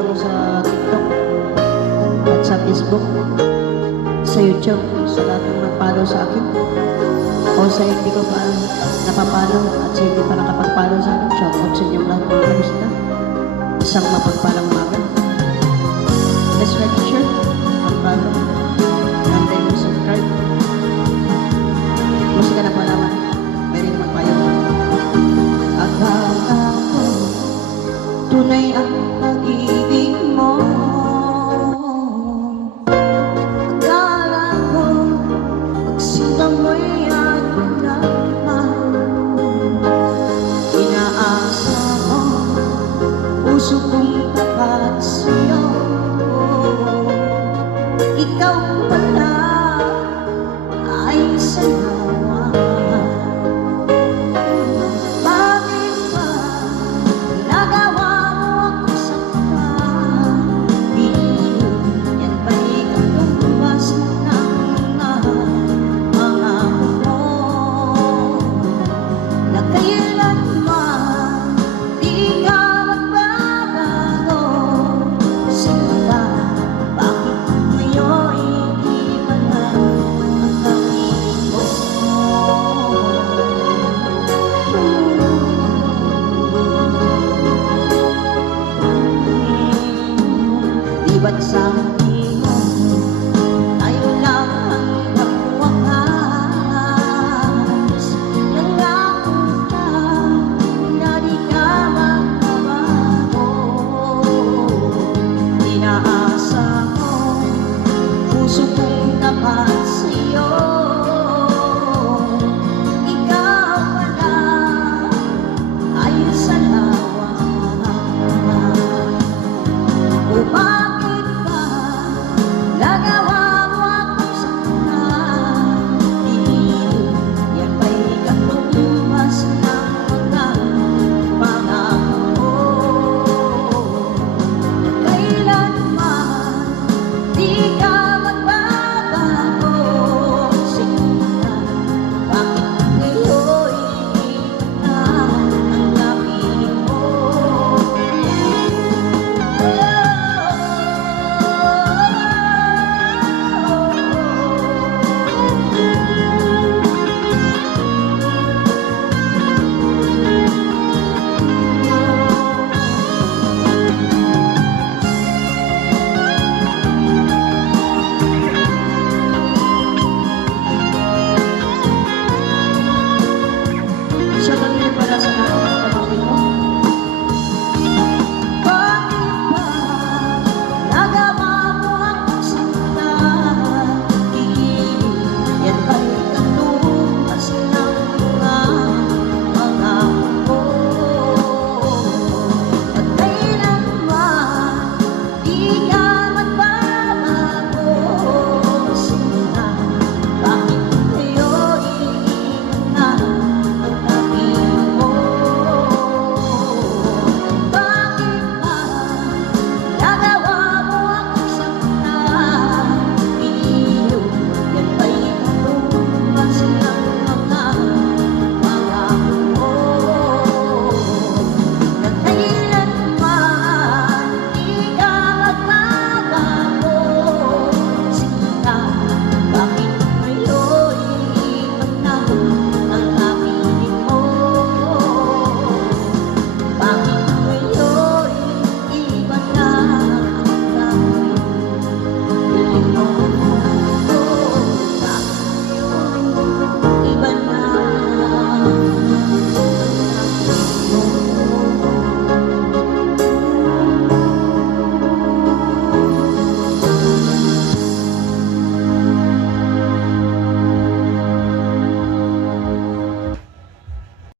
lang sa TikTok at sa Facebook, sa YouTube, sa lahat ng nag-follow sa akin. O sa hindi ko pa napapalo at sa hindi pa nakapag-follow sa akin, shoutout sa inyong lahat mga kamusta. Isang mapagpalang umaga. Let's like and share, mag-follow, and then subscribe. Gusto ka na